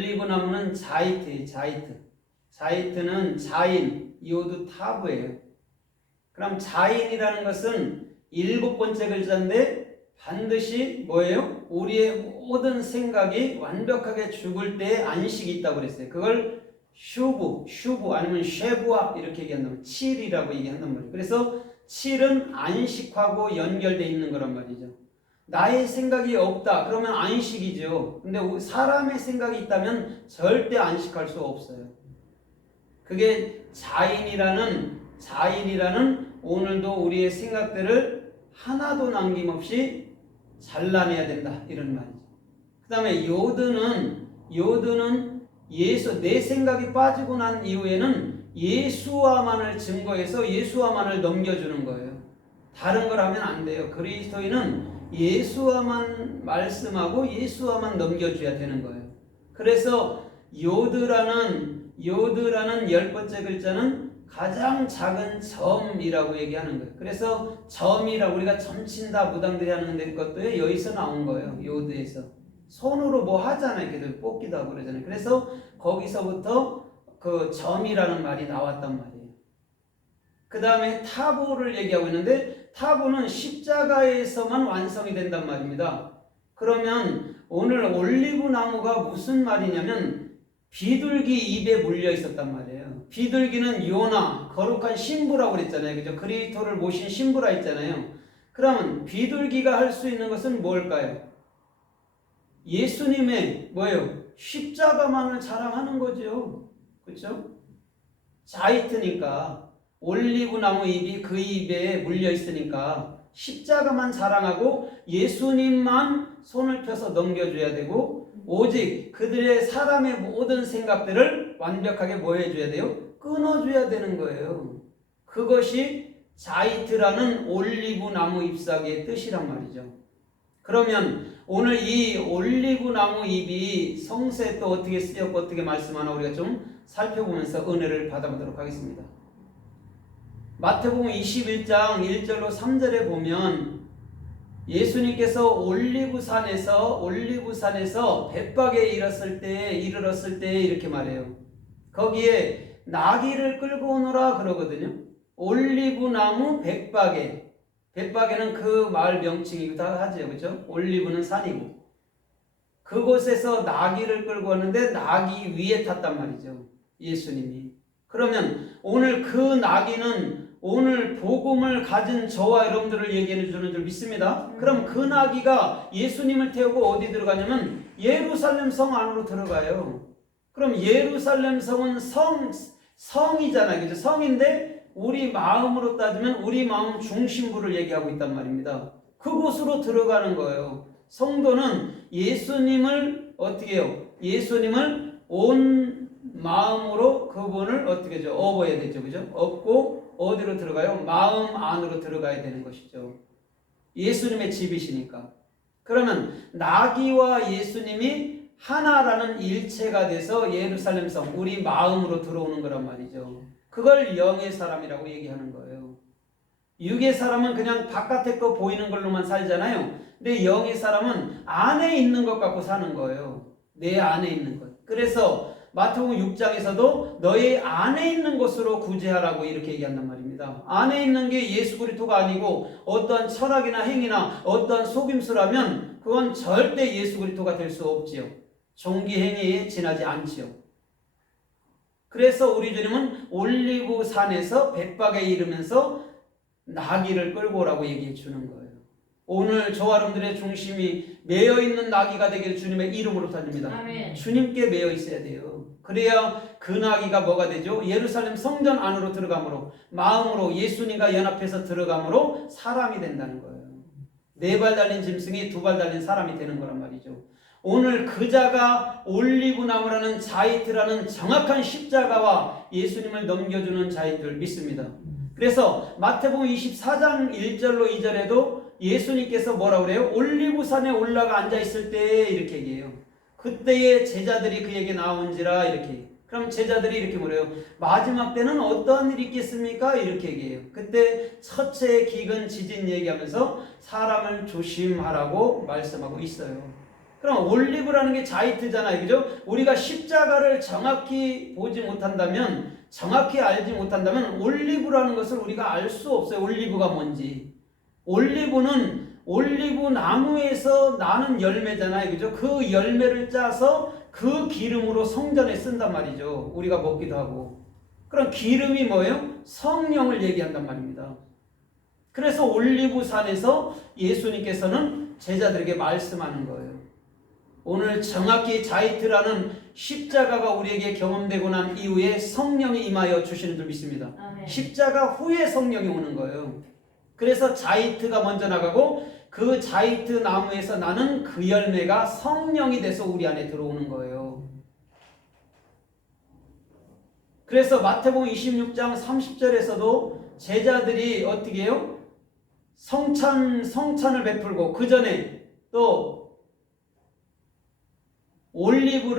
올리브나무는 자이트예요. 자이트는 자인, 이오드 타브예요. 그럼 자인이라는 것은 7번째 글자인데 반드시 뭐예요? 우리의 모든 생각이 완벽하게 죽을 때에 안식이 있다고 그랬어요. 그걸 슈브 아니면 쉐부아 이렇게 얘기한다면 7이라고 얘기한단 말이에요. 그래서 7은 안식하고 연결되어 있는 거란 말이죠. 나의 생각이 없다 그러면 안식이죠. 근데 사람의 생각이 있다면 절대 안식할 수 없어요. 그게 자인이라는 오늘도 우리의 생각들을 하나도 남김없이 잘라내야 된다 이런 말이죠. 그 다음에 요드는 내 생각이 빠지고 난 이후에는 예수와만을 증거해서 예수와만을 넘겨주는 거예요. 다른 걸 하면 안 돼요. 그리스도인은 예수와만 말씀하고 예수와만 넘겨줘야 되는 거예요. 그래서 요드라는 10번째 글자는 가장 작은 점이라고 얘기하는 거예요. 그래서 점이라고 우리가 점친다 무당들이 하는 것도 여기서 나온 거예요. 요드에서. 손으로 뭐 하잖아요. 걔들 뽑기도 하고 그러잖아요. 그래서 거기서부터 그 점이라는 말이 나왔단 말이에요. 그 다음에 타보를 얘기하고 있는데 타보는 십자가에서만 완성이 된단 말입니다. 그러면 오늘 올리브 나무가 무슨 말이냐면 비둘기 입에 물려 있었단 말이에요. 비둘기는 요나, 거룩한 신부라고 그랬잖아요. 그죠? 그리스도를 모신 신부라 했잖아요. 그러면 비둘기가 할 수 있는 것은 뭘까요? 예수님의 뭐예요? 십자가만을 자랑하는 거죠. 그렇죠? 자이트니까 올리브 나무 잎이 그 입에 물려 있으니까 십자가만 자랑하고 예수님만 손을 펴서 넘겨줘야 되고 오직 그들의 사람의 모든 생각들을 완벽하게 뭐 해줘야 돼요? 끊어줘야 되는 거예요. 그것이 자이트라는 올리브 나무 잎사귀의 뜻이란 말이죠. 그러면 오늘 이 올리브 나무 잎이 성서에 또 어떻게 쓰였고 어떻게 말씀하나 우리가 좀 살펴보면서 은혜를 받아보도록 하겠습니다. 마태복음 21장 1절로 3절에 보면 예수님께서 올리브산에서 벳박에 이르렀을 때 이렇게 말해요. 거기에 나귀를 끌고 오너라 그러거든요. 올리브나무 벳박에는 그 마을 명칭이기도 하죠. 그렇죠? 올리브는 산이고 그곳에서 나귀를 끌고 왔는데 나귀 위에 탔단 말이죠. 예수님이. 그러면 오늘 그 나귀는 오늘 복음을 가진 저와 여러분들을 얘기해 주는 줄 믿습니다. 그럼 그 나귀가 예수님을 태우고 어디 들어가냐면 예루살렘 성 안으로 들어가요. 그럼 예루살렘 성은 성이잖아요. 그죠? 성인데 우리 마음으로 따지면 우리 마음 중심부를 얘기하고 있단 말입니다. 그곳으로 들어가는 거예요. 성도는 예수님을 어떻게 해요? 예수님을 온 마음으로 그분을 어떻게 하죠? 업어야 되죠. 그죠? 업고 어디로 들어가요? 마음 안으로 들어가야 되는 것이죠. 예수님의 집이시니까. 그러면 나귀와 예수님이 하나라는 일체가 돼서 예루살렘 성, 우리 마음으로 들어오는 거란 말이죠. 그걸 영의 사람이라고 얘기하는 거예요. 육의 사람은 그냥 바깥에 거 보이는 걸로만 살잖아요. 근데 영의 사람은 안에 있는 것 갖고 사는 거예요. 내 안에 있는 것. 그래서 마태복음 6장에서도 너의 안에 있는 것으로 구제하라고 이렇게 얘기한단 말입니다. 안에 있는 게 예수 그리스도가 아니고 어떠한 철학이나 행위나 어떠한 속임수라면 그건 절대 예수 그리스도가 될 수 없지요. 종기 행위에 지나지 않지요. 그래서 우리 주님은 올리브 산에서 벳박에 이르면서 나귀를 끌고 오라고 얘기해 주는 거예요. 오늘 저와 여러분들의 중심이 매여 있는 나귀가 되길 주님의 이름으로 달립니다. 아멘. 주님께 매여 있어야 돼요. 그래야 그 나귀가 뭐가 되죠? 예루살렘 성전 안으로 들어감으로 마음으로 예수님과 연합해서 들어감으로 사람이 된다는 거예요. 4발 달린 짐승이 2발 달린 사람이 되는 거란 말이죠. 오늘 그 자가 올리브나무라는 자이트라는 정확한 십자가와 예수님을 넘겨주는 자인 줄 믿습니다. 그래서 마태복음 24장 1절로 2절에도 예수님께서 뭐라고 그래요? 올리브산에 올라가 앉아있을 때 이렇게 얘기해요. 그때의 제자들이 그에게 나온지라 이렇게. 그럼 제자들이 이렇게 뭐래요? 마지막 때는 어떠한 일이 있겠습니까? 이렇게 얘기해요. 그때 첫째 기근 지진 얘기하면서 사람을 조심하라고 말씀하고 있어요. 그럼 올리브라는 게 자이트잖아요. 그죠? 우리가 십자가를 정확히 보지 못한다면, 정확히 알지 못한다면 올리브라는 것을 우리가 알 수 없어요. 올리브가 뭔지. 올리브는 올리브 나무에서 나는 열매잖아요. 그죠? 그 열매를 짜서 그 기름으로 성전에 쓴단 말이죠. 우리가 먹기도 하고. 그럼 기름이 뭐예요? 성령을 얘기한단 말입니다. 그래서 올리브산에서 예수님께서는 제자들에게 말씀하는 거예요. 오늘 정확히 자이트라는 십자가가 우리에게 경험되고 난 이후에 성령이 임하여 주시는 줄 믿습니다. 아멘. 십자가 후에 성령이 오는 거예요. 그래서 자이트가 먼저 나가고 그 자이트 나무에서 나는 그 열매가 성령이 돼서 우리 안에 들어오는 거예요. 그래서 마태복음 26장 30절에서도 제자들이 어떻게 해요? 성찬을 베풀고 그 전에 또 올리브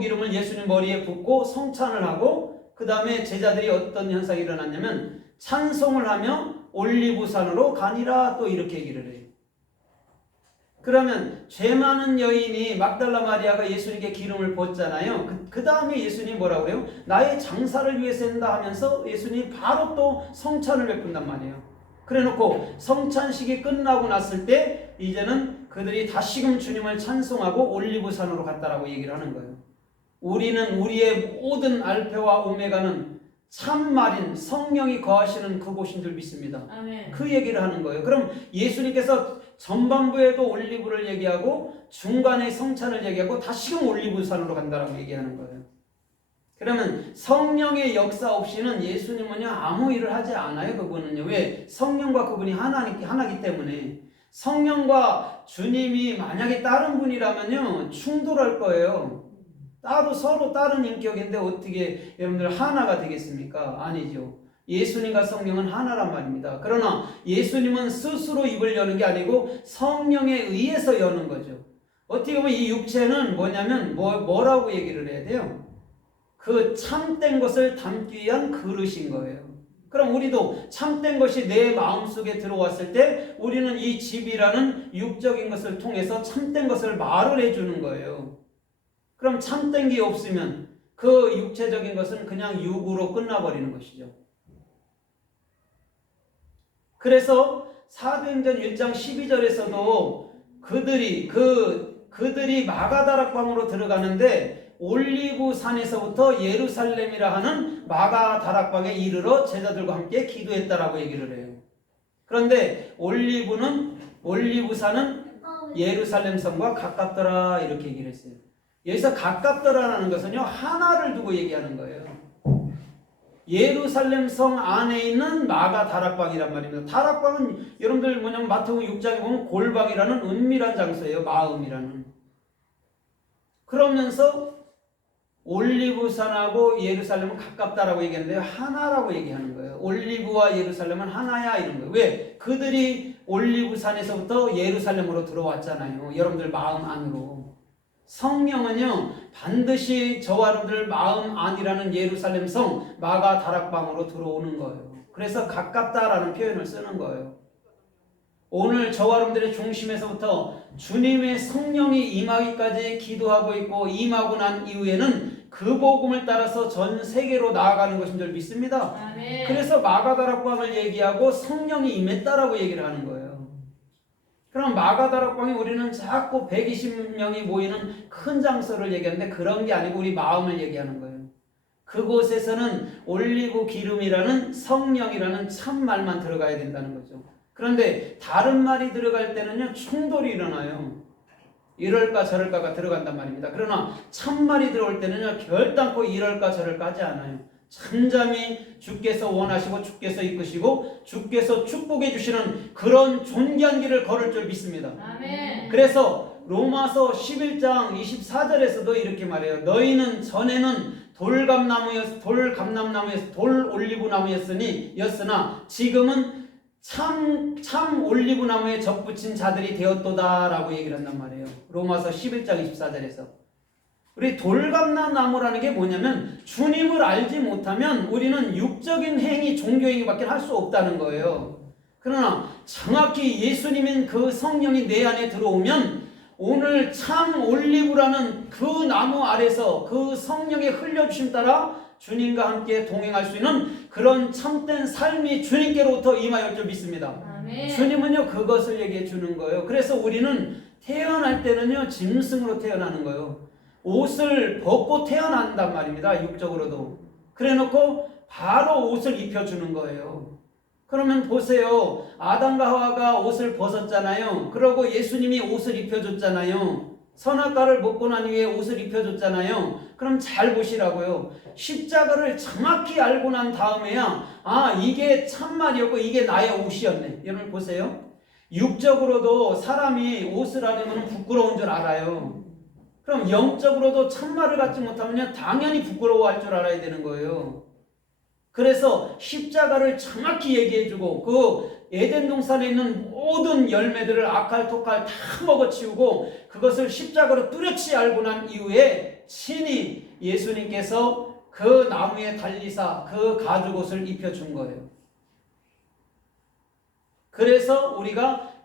기름을 예수님 머리에 붓고 성찬을 하고 그 다음에 제자들이 어떤 현상이 일어났냐면 찬송을 하며 올리브산으로 가니라 또 이렇게 얘기를 해요. 그러면 죄 많은 여인이 막달라 마리아가 예수님께 기름을 붓잖아요. 그 다음에 예수님 뭐라고 해요? 나의 장사를 위해서 한다 하면서 예수님이 바로 또 성찬을 베푼단 말이에요. 그래놓고 성찬식이 끝나고 났을 때 이제는 그들이 다시금 주님을 찬송하고 올리브산으로 갔다라고 얘기를 하는 거예요. 우리는 우리의 모든 알파와 오메가는 참말인 성령이 거하시는 그곳인 줄 믿습니다. 아멘. 그 얘기를 하는 거예요. 그럼 예수님께서 전반부에도 올리브를 얘기하고 중간에 성찬을 얘기하고 다시금 올리브산으로 간다라고 얘기하는 거예요. 그러면 성령의 역사 없이는 예수님은요 아무 일을 하지 않아요. 그분은요. 왜? 성령과 그분이 하나기 때문에. 성령과 주님이 만약에 다른 분이라면요 충돌할 거예요. 서로 다른 인격인데 어떻게 여러분들 하나가 되겠습니까? 아니죠. 예수님과 성령은 하나란 말입니다. 그러나 예수님은 스스로 입을 여는 게 아니고 성령에 의해서 여는 거죠. 어떻게 보면 이 육체는 뭐냐면 뭐라고 얘기를 해야 돼요? 그 참된 것을 담기 위한 그릇인 거예요. 그럼 우리도 참된 것이 내 마음속에 들어왔을 때 우리는 이 집이라는 육적인 것을 통해서 참된 것을 말을 해주는 거예요. 그럼 참된 게 없으면 그 육체적인 것은 그냥 육으로 끝나버리는 것이죠. 그래서 사도행전 1장 12절에서도 그들이 마가다락방으로 들어가는데 올리브산에서부터 예루살렘이라 하는 마가다락방에 이르러 제자들과 함께 기도했다라고 얘기를 해요. 그런데 올리브산은 예루살렘 성과 가깝더라 이렇게 얘기를 했어요. 여기서 가깝더라라는 것은요 하나를 두고 얘기하는 거예요. 예루살렘 성 안에 있는 마가 다락방이란 말입니다. 다락방은 여러분들 뭐냐면 마태복음 6장에 보면 골방이라는 은밀한 장소예요. 마음이라는. 그러면서 올리브산하고 예루살렘은 가깝다라고 얘기하는데요. 하나라고 얘기하는 거예요. 올리브와 예루살렘은 하나야 이런 거예요. 왜? 그들이 올리브산에서부터 예루살렘으로 들어왔잖아요. 여러분들 마음 안으로. 성령은요 반드시 저와 여러분들 마음 안이라는 예루살렘 성 마가 다락방으로 들어오는 거예요. 그래서 가깝다라는 표현을 쓰는 거예요. 오늘 저와 여러분들의 중심에서부터 주님의 성령이 임하기까지 기도하고 있고 임하고 난 이후에는 그 복음을 따라서 전 세계로 나아가는 것인 줄 믿습니다. 아멘. 그래서 마가다락방을 얘기하고 성령이 임했다라고 얘기를 하는 거예요. 그럼 마가다락방에 우리는 자꾸 120명이 모이는 큰 장소를 얘기하는데 그런 게 아니고 우리 마음을 얘기하는 거예요. 그곳에서는 올리브 기름이라는 성령이라는 참말만 들어가야 된다는 거죠. 그런데 다른 말이 들어갈 때는요 충돌이 일어나요. 이럴까 저럴까가 들어간단 말입니다. 그러나 참말이 들어올 때는요 결단코 이럴까 저럴까 하지 않아요. 잠잠히 주께서 원하시고 주께서 이끄시고 주께서 축복해 주시는 그런 존귀한 길을 걸을 줄 믿습니다. 아멘. 그래서 로마서 11장 24절에서도 이렇게 말해요. 너희는 전에는 돌 올리브나무였으나 지금은 참 올리브나무에 접붙인 자들이 되었도다라고 얘기를 한단 말이에요. 로마서 11장 24절에서. 우리 돌감나무라는 게 뭐냐면 주님을 알지 못하면 우리는 육적인 행위, 종교행위밖에 할 수 없다는 거예요. 그러나 정확히 예수님인 그 성령이 내 안에 들어오면 오늘 참 올리브라는 그 나무 아래서 그 성령의 흘려주심 따라 주님과 함께 동행할 수 있는 그런 참된 삶이 주님께로부터 임하여 줄 믿습니다. 아멘. 주님은요 그것을 얘기해 주는 거예요. 그래서 우리는 태어날 때는요 짐승으로 태어나는 거예요. 옷을 벗고 태어난단 말입니다. 육적으로도. 그래놓고 바로 옷을 입혀주는 거예요. 그러면 보세요. 아담과 하와가 옷을 벗었잖아요. 그러고 예수님이 옷을 입혀줬잖아요. 선악과를 먹고 난 후에 옷을 입혀줬잖아요. 그럼 잘 보시라고요. 십자가를 정확히 알고 난 다음에야 이게 참말이었고 이게 나의 옷이었네. 여러분 보세요. 육적으로도 사람이 옷을 하려면 부끄러운 줄 알아요. 그럼 영적으로도 참말을 갖지 못하면 당연히 부끄러워할 줄 알아야 되는 거예요. 그래서 십자가를 정확히 얘기해주고 그 에덴 동산에 있는 모든 열매들을 아칼토칼 다 먹어치우고 그것을 십자가로 뚜렷이 알고 난 이후에 친히 예수님께서 그 나무에 달리사 그 가죽옷을 입혀준 거예요. 그래서 우리가